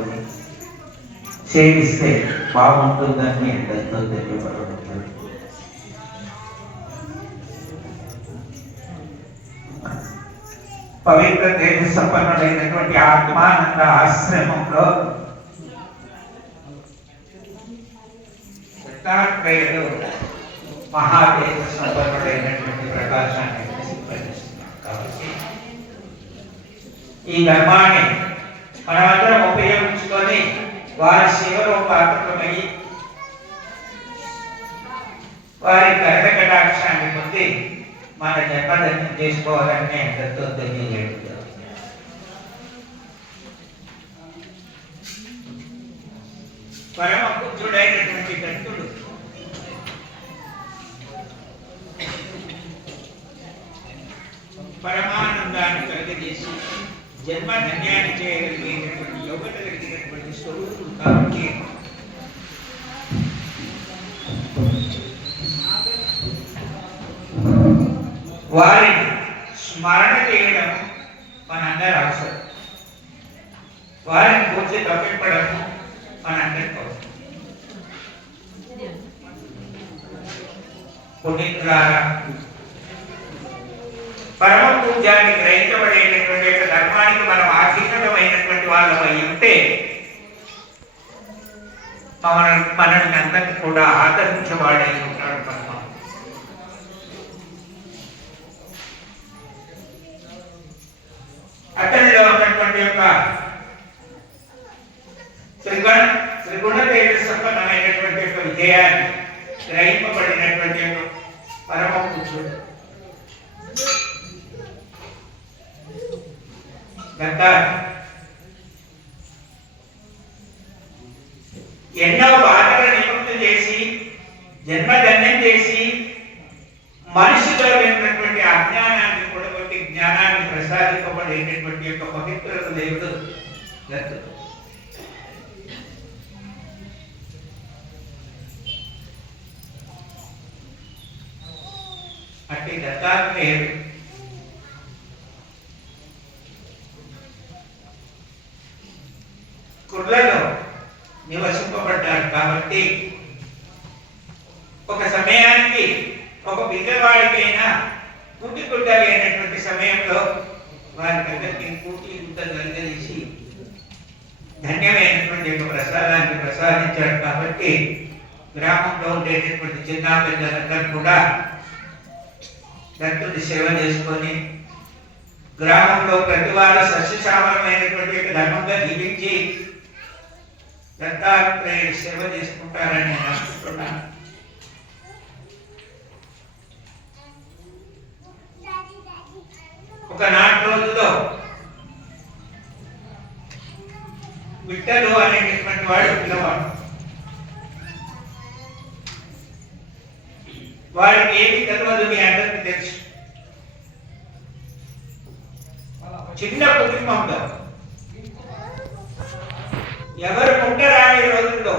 పాల్గొని సేవిస్తే బాగుంటుందని ఎంతో తెలియబడుతుంది పవిత్ర తేజ సంపన్నుడైనటువంటి ఆత్మానంద ఆశ్రమంలో దత్తాత్రేయుడు మహాతేజ సంపన్నుడైనటువంటి ప్రకాశాన్ని ప్రతిఫలిస్తున్నాడు కాబట్టి ఈ ధర్మాన్ని మనమందరం ఉపయోగించుకొని వారి సేవలో పాత్రమై వారి కరకటాక్షాన్ని పొంది మన జన్మదర్శనం చేసుకోవాలని ఎంతో తెలియజేయడం పరమ పుత్రుడైనటువంటి దత్తుడు పరమానందాన్ని కలిగజేసి జన్మ ధన్యాన్ని చేయగలిగేటటువంటి యోగత కలిగినటువంటి స్వరూపుడు కాబట్టి వారిని స్మరణ చేయడం మనందరి అవసరం వారిని పూర్తి తప్పింపడము మనందరికి అవసరం పుణ్యకులారా పరమ పూజాన్ని గ్రహించబడేటటువంటి యొక్క ధర్మానికి మనం ఆధీనమైనటువంటి వాళ్ళమై ఉంటే మన మనల్ని అందరినీ కూడా ఆదరించేవాడై ఉంటాడు పరమ. అతనిలో ఉన్నటువంటి యొక్క త్రిగుణ త్రిగుణ తేజ సంపన్నమైనటువంటి యొక్క విజయాన్ని గ్రహింపబడినటువంటి యొక్క పరమ పురుషుడు గత ఎన్నో బాధల నివృత్తి చేసి జన్మధన్యం చేసి మనిషిలో లేనటువంటి అజ్ఞానాన్ని కూడబట్టి జ్ఞానాన్ని ప్రసాదింపబడేటటువంటి యొక్క పవిత్రత దేవుడు దత్తుడు అట్టి దత్తాత్రేయుడు ధన్యమైనటువంటి ఒక ప్రసాదాన్ని ప్రసాదించాడు కాబట్టి గ్రామంలో ఉండేటటువంటి చిన్న పెద్దలందరూ కూడా దత్తుడి సేవ చేసుకొని గ్రామంలో ప్రతి వారు సస్యశామలమైనటువంటి ఒక ధర్మంగా జీవించి దత్తాత్రేయుడు సేవ చేసుకుంటారని నేను అనుకుంటున్నాను. ఒకనాటి రోజుల్లో విట్టలు అనేటటువంటి వాడు పిల్లవాడు. వాడికి ఏమి తెలియదు మీ అందరికీ తెలుసు. చిన్న కుటుంబంలో ఎవరు ఉండరాని రోజుల్లో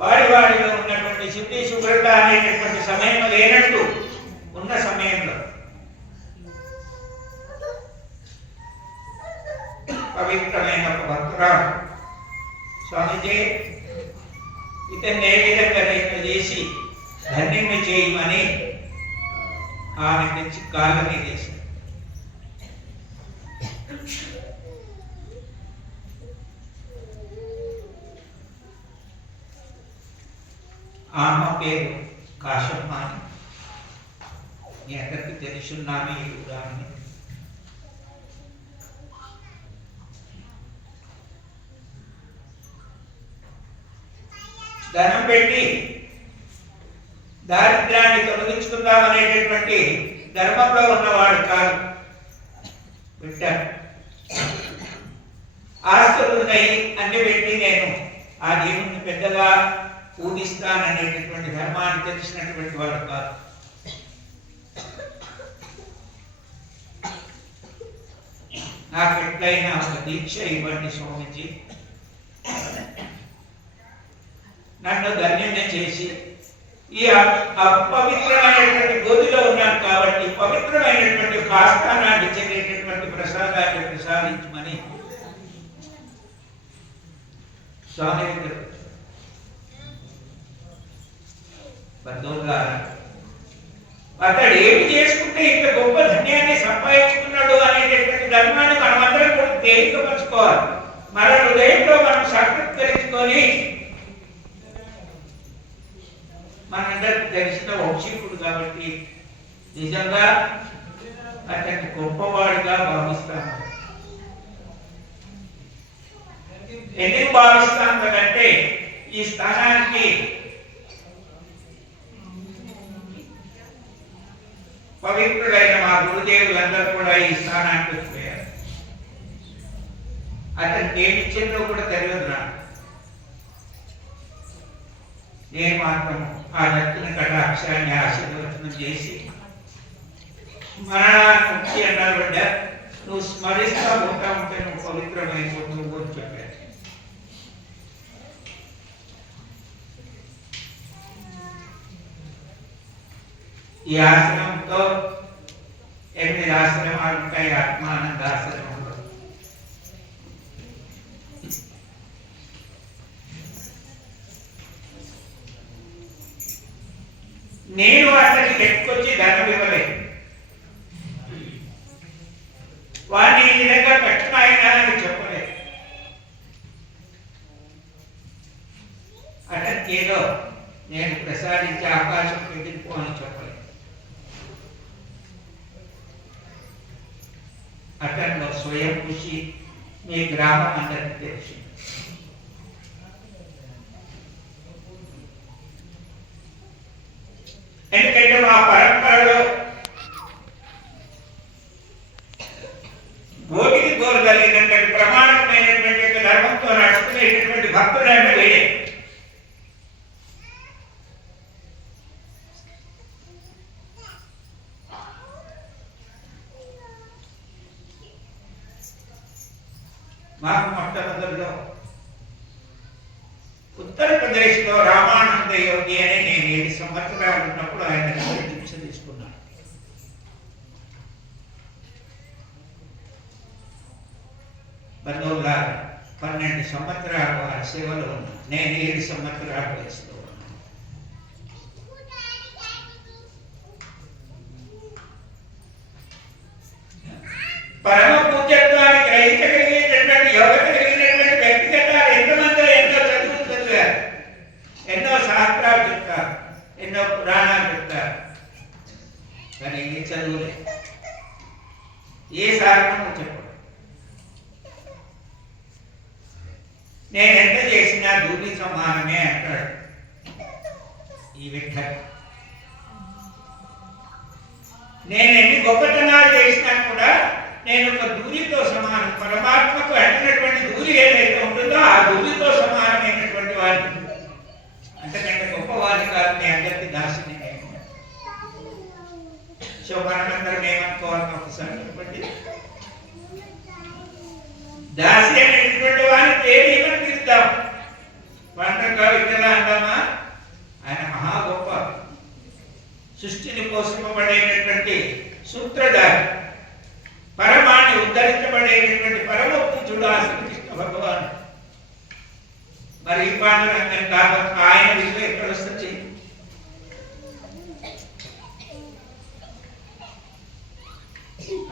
వాడి వాడిలో ఉన్నటువంటి శుద్ధి శుభ్రత అనేటటువంటి సమయం లేనట్టు ఉన్న సమయంలో పవిత్రమైన ఒక భక్తురాలు స్వామిజీ ఇతన్ని ఏ విధంగా ప్రయత్నం చేసి ధన్యుని చేయమని ఆమె తెచ్చి కాళ్ళ మీద వేసింది ఆమె పేరు కాశమ్మ అని. మీ అందరికి తెలుసున్నాను ఈ ఊరాన్ని ధనం పెట్టి దారిద్ర్యాన్ని తొలగించుకుందాం అనేటటువంటి ధర్మంలో ఉన్నవాడు కాదు. పెట్టాను ఆస్తులు ఉన్నాయి అన్ని పెట్టి నేను ఆ దేవుణ్ణి పెద్దగా పూజిస్తాననేటటువంటి ధర్మాన్ని తెలిసినటువంటి వాడు కాదు. నాకు ఎట్లయినా ఒక దీక్ష ఇవ్వండి స్వామిజీ. నన్ను ధన్యంగా చేసి. ఈ అపవిత్రమైనటువంటి గోధిలో ఉన్నాను కాబట్టి పవిత్రమైనటువంటి ఒక చెందేటటువంటి ప్రసాదాన్ని ప్రసాదించమని స్వామి అతడు ఏమి చేసుకుంటే ఇంత గొప్ప ధన్యాన్ని సంపాదించుకున్నాడు అనేటటువంటి ధర్మాన్ని మనమందరం కూడా తేలికపరచుకోవాలి. మన హృదయంలో మనం సాక్షాత్కరించుకొని మనందరికి తెలిసిన వంశీకుడు కాబట్టి నిజంగా అతన్ని గొప్పవాడిగా భావిస్తాను. ఎందుకు భావిస్తాం అంటే ఈ స్థానానికి పవిత్రుడైన మా గురుదేవులందరూ కూడా ఈ స్థానానికి వచ్చిపోయారు అతనికి ఏమి ఇచ్చిందో కూడా తెలియదు నాకు. నేను మాత్రం ఆ దత్తుని కటాక్షాన్ని ఆశీర్వచనం చేసి మరణానికి ముక్తి అన్నారు బిడ్డ నువ్వు స్మరిస్తా పోతా ఉంటే నువ్వు పవిత్రమైపోతున్నావు అని చెప్పారు ఈ ఆశ్రమంతో ఎనిమిది ఆశ్రమాలు ఉంటాయి ఆత్మానంద ఆశ్రమంలో నేను అతనికి ఎత్తుకొచ్చి ధనం ఇవ్వలేదు వాడిని ఈ విధంగా కట్టినాయన అని చెప్పలేదు. అతనికి ఏదో నేను ప్రసాదించే అవకాశం పెట్టిపో అని చెప్పలేదు. అతనిలో స్వయం కృషి మీ గ్రామం అందరికీ తెలిసింది సంవత్సరాల వయసులో ఉన్నాను పరమ పూజ్యత్వాన్ని గ్రహించగలిగేటటువంటి యోగ కలిగినటువంటి వ్యక్తిగతాలు ఎంతమంది ఎన్నో చదువులు చదివారు ఎన్నో శాస్త్రాలు చెప్తారు ఎన్నో పురాణాలు చెప్తారు కానీ ఏ చదువులే ఏ శాస్త్రము చెప్పడు నేను ఎంత చేసినా దూది సమానమే అంటాడు. ఈ విఠల్ నేను ఎన్ని గొప్పతనాలు చేసినా కూడా నేను ఒక దూరితో సమానం పరమాత్మకు అంటినటువంటి దూరి ఏదైతే ఉంటుందో ఆ దూరితో సమానమైనటువంటి వాడిని అంతకంటే గొప్ప వారి కాదు నేను అందరికీ దాసిని నేను సో మనమందరం ఏమనుకోవాలని ఒకసారి చెప్పండి దాసి అనేటటువంటి వారి పేరు ఏమని పిలుస్తాం వంటగా విద్యల అందామా ఆయన మహా గొప్ప సృష్టిని పోషింపబడేటటువంటి సూత్రధారి పరమాన్ని ఉద్ధరించబడేటటువంటి పరమ పూజుడు ఆ శ్రీకృష్ణ భగవాన్ మరి ఈ పాండురంగం కాబట్టి ఆయన విలువ ఎక్కడ వస్తుంది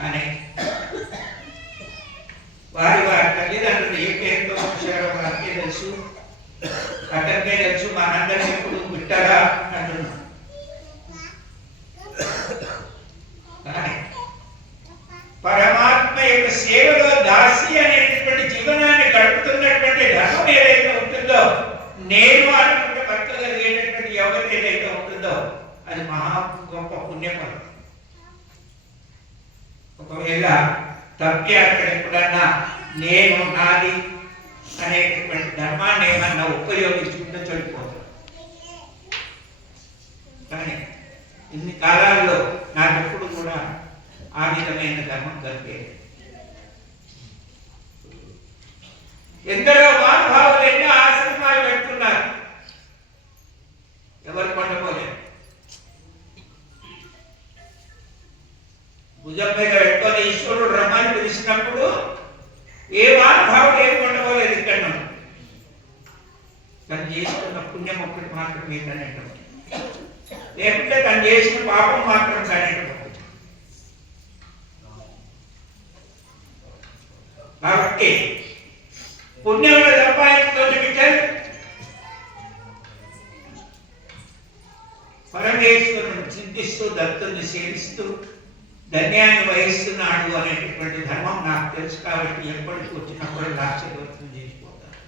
అని వారి వారి తల్లిదండ్రులు ఏ పేరుతో వచ్చారో వారికే తెలుసు. అతనికే తెలుసు మనందరం ఇప్పుడు విట్టరా అంటున్నాం. పరమాత్మ యొక్క సేవలో దాసి అనేటటువంటి జీవనాన్ని గడుపుతున్నటువంటి ధర్మం ఏదైతే ఉంటుందో నేను అనుకుంటే బతకగలిగేటటువంటి యోగత ఏదైతే ఉంటుందో అది మహా గొప్ప పుణ్యఫలం. ఒకవేళ తప్పే అక్కడ ఎప్పుడన్నా నేను నాది అనేటటువంటి ధర్మాన్ని ఏమన్నా ఉపయోగించుకుంటే చనిపోతాను కానీ ఇన్ని కాలాల్లో నాకెప్పుడు కూడా ఆ విధమైన ధర్మం దొరికేది ఎందరో మహానుభావులు ఎన్నో ఆశ్రమాలు పెడుతున్నారు. ఎవరు కొండపోలేదు. భుజం మీద పెట్టుకొని ఈశ్వరుడు పిలిచినప్పుడు ఏ మహానుభావుడు ఏం ఉండబోలేదు ఇక్కడ తను చేసుకున్న పుణ్యం ఒక్కటి మాత్రమే తనేటం లేకుంటే తను చేసిన పాపం మాత్రం తనేటం కాబట్టి పుణ్యములు సంపాదించుకొని విఠల్ పరమేశ్వరుని చింతిస్తూ దత్తుని సేవిస్తూ ధన్యాన్ని వహిస్తున్నాడు అనేటటువంటి ధర్మం నాకు తెలుసు కాబట్టి ఎప్పటికి వచ్చినప్పుడు లాక్షవర్తం చేసిపోతాను.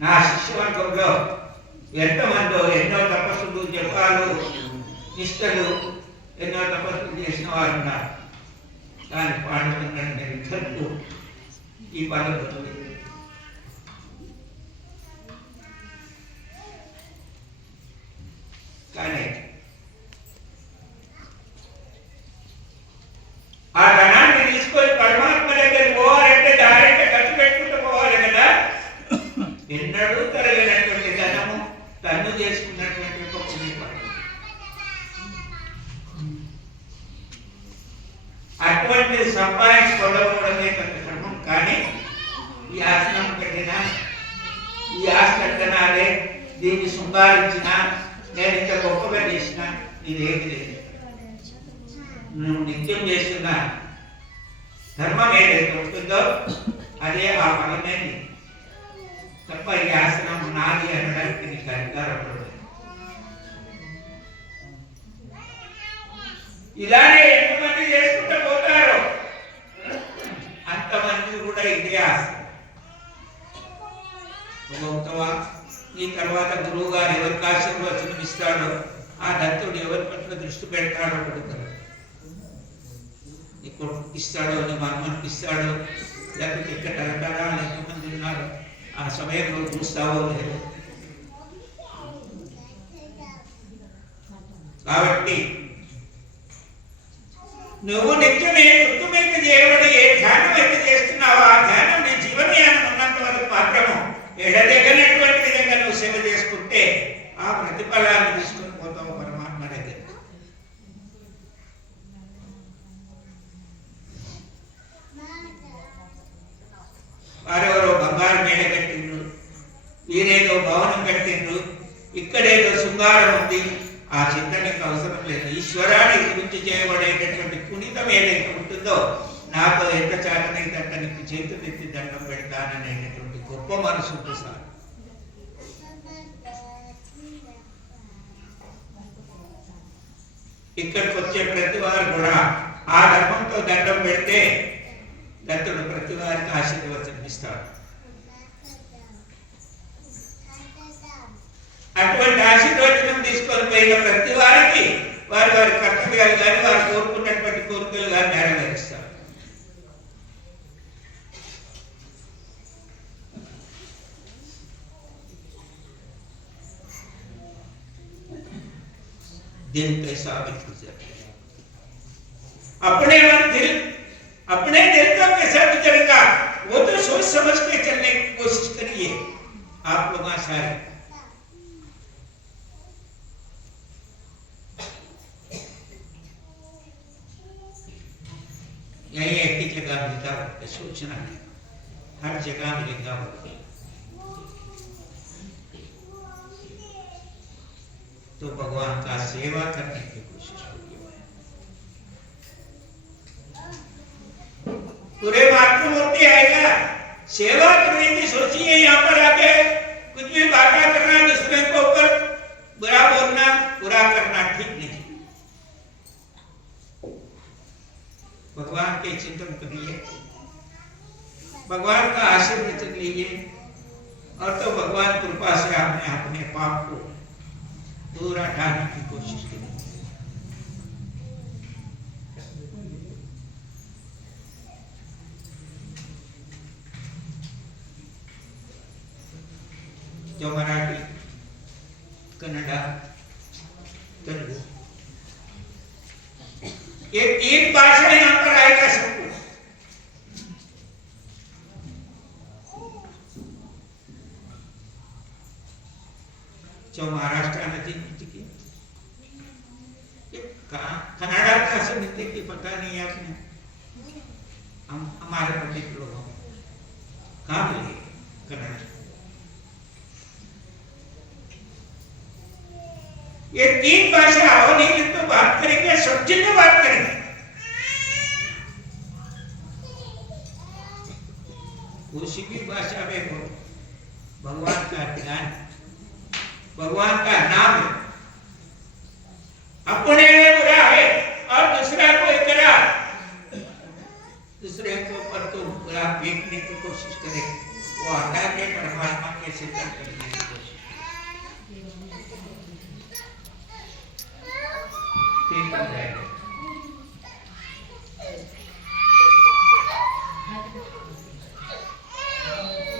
నా శిష్యవర్గంలో ఎంతమందో ఎన్నో తపస్సులు జపాలు నిష్టలు ఎన్నో తపస్సులు చేసిన వారు ఉన్నారు. దాని పాండవంగా నేను ఈ పదవులు ఇలానే ఎంతమంది చేసుకుంటూ పోతారు? అంతమంది కూడా ఇదే ఆసనం ఈ తర్వాత గురువు గారు ఎవరికి ఆశీర్వచనం ఇస్తాడో ఆ దత్తుడు ఎవరి పట్ల దృష్టి పెడతాడో అడుగుతాడు నీ కొడుకు ఇస్తాడో నీ మనమనికి ఇస్తాడో లేకపోతే ఇక్కడ అంటారా ఎంతమంది ఉన్నారు ఆ సమయంలో చూస్తావో లేదు. కాబట్టి నువ్వు నిత్యమే ఋతుమిత చేయబడి ఏ ధ్యానం అయితే చేస్తున్నావో ఆ ధ్యానం నీ జీవనయానం ఉన్నంత వరకు మాత్రము ఎడదెగనటువంటి విధంగా నువ్వు సేవ చేసుకుంటే ఆ ప్రతిఫలాన్ని తీసుకొని గొప్ప మనసు ఉంటుంది సార్ ఇక్కడికి వచ్చే ప్రతి వారు కూడా ఆ ధర్మంతో దండం పెడితే దత్తుడు ప్రతి వారికి ఆశీర్వచనం ఇస్తాడు. అటువంటి ఆశీర్వచనం తీసుకొని పోయిన ప్రతి వారికి వారి వారి కర్తవ్యాలు కానీ వారు కోరుకున్నటువంటి కోరికలు కానీ నెరవేరుస్తారు दिल पे साबित हो? जाते अपने मन दिल, अपने दिल का कैसा गुजरेगा वो तो सोच समझ के चलने की कोशिश करिए। आप लोग सारे यही एक ही जगह मिलता है सोचना है। हर जगह मिलेगा तो भगवान का सेवा करने की कोशिश पूरे मातृमूर्ति आएगा सेवा करने की सोचिए यहाँ पर आके कुछ भी बातें करना दूसरे के ऊपर बुरा बोलना, बुरा करना ठीक नहीं। भगवान के चिंतन करिए। भगवान का आशीर्वचन लीजिए। और तो भगवान कृपा से आपने अपने पाप को Durará que ficou escrito. ये तीन भाषा आओ, नहीं तो बात करेंगे, सब्ज़ी में बात करेंगे। उसी भी भाषा में हो, भगवान का ज्ञान। भगवान का नाम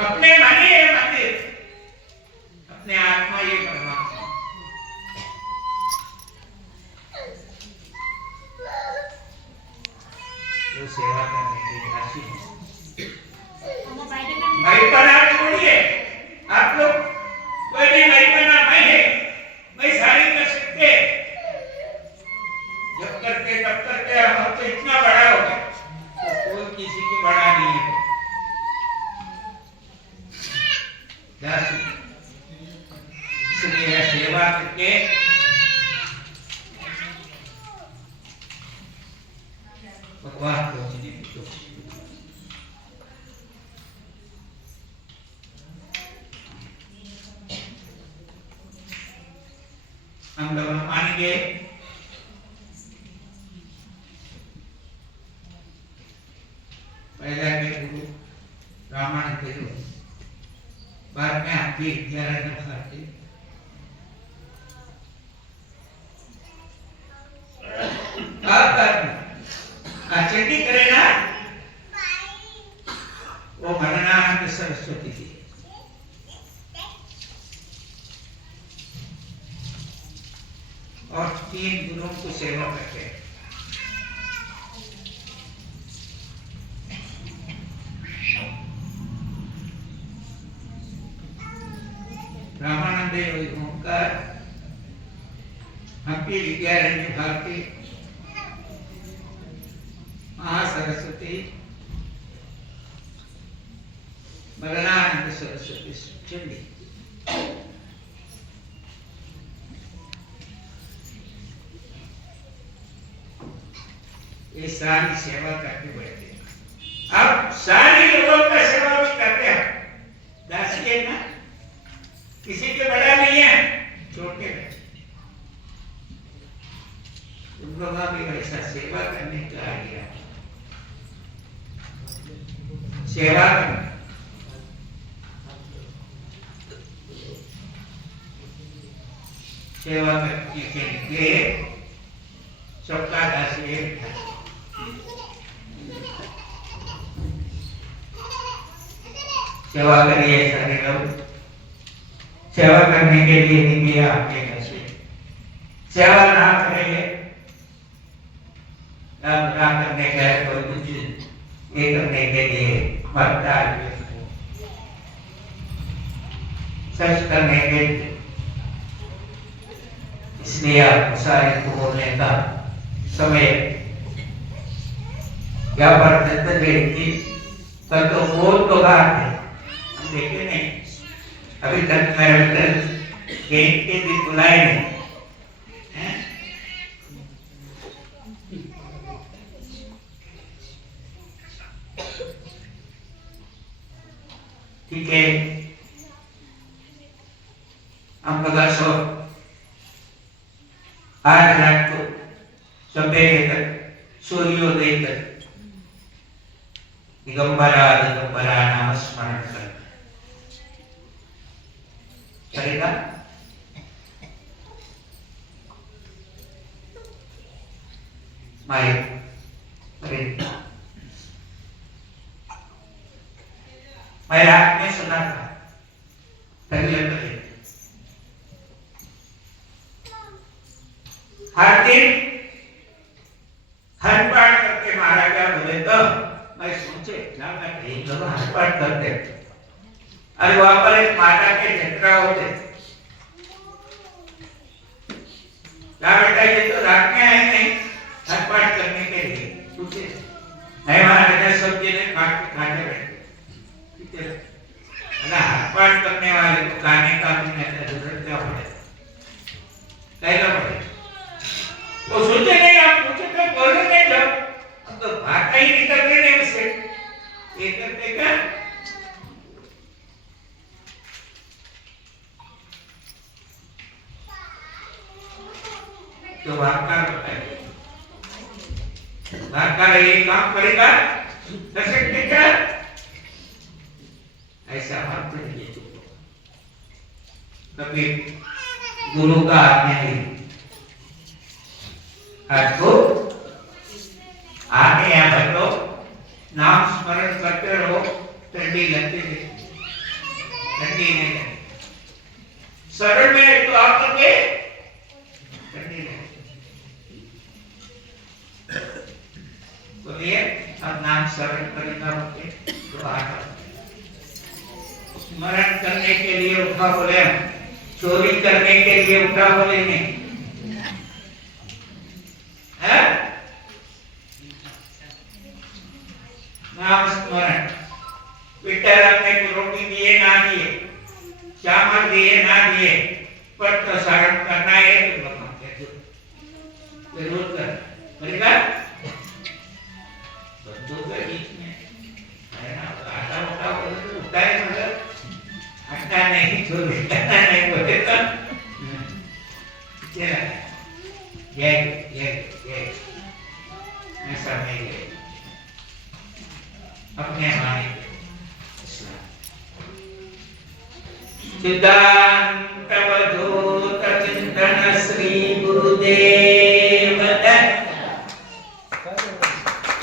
अपने वाह और तीन गुरुओं को सेवा करते हैं। रामानंद ओंकार हम्पी विद्यारण्य भारती, महासरस्वती, मरणानंद सरस्वती, चंडी। सारी सेवा करते बैठे अब सारे लोगों का सेवा भी करते हैं। दासी है ना? किसी के बड़ा नहीं है, छोटे हैं। उन भी वैसा सेवा करने का आइडिया सेवा करने के लिए सबका दास एक है सेवा करिए, सारे लोग। सेवा करने के लिए निकले आपके घर से। सेवा ना करेंगे ना ना करने का कोई कुछ ये करने के लिए भक्ता सच करने के लिए। इसलिए आप सारे को बोलने का समय या पर की कल तो बहुत तो बात है। देखे नहीं। अभी तक मेरे तक गेट के भी बुलाए नहीं? ठीक है। हम बता सो आज रात को सवेरे तक, सूर्योदय तक। दिगंबरा दिगंबरा नाम कर। खरे का नाही हरपाट करते महाराजा बोले तो मैं सोचे क्या मैं कहीं जरूर हरपाट करते. अरे वहाँ पर एक माता के जत्रा होते। क्या बेटा, ये तो रात में आए नहीं हटपाट करने के लिए। पूछे मेहमान इधर सब्ज़ी ने काट खाने बैठे। हटपाट करने वाले को खाने का भी नहीं ज़रूरत क्या पड़े कहना पड़े। वो सोचे नहीं, आप पूछे तो बोले नहीं जब। अब तो भाषा ही निकल नहीं उससे ये करते क्या? तो वाकार बताइए वाकार ये काम करेगा। कर सकते क्या ऐसा मत करिए कभी गुरु का आज्ञा है आपको आगे यहाँ बैठो नाम स्मरण करते रहो, ठंडी लगती है ठंडी नहीं शरण में तो आप लोगे ठंडी नहीं बोलिए अब नाम स्मरण करेगा होते स्मरण करने के लिए उठा बोले चोरी करने के लिए उठा बोले नहीं है? नाम स्मरण। रोटी दिए, ना दिए। चावल दिए, ना दिए। पर स्मरण करना है तो भगवान ज़रूर कर। Dan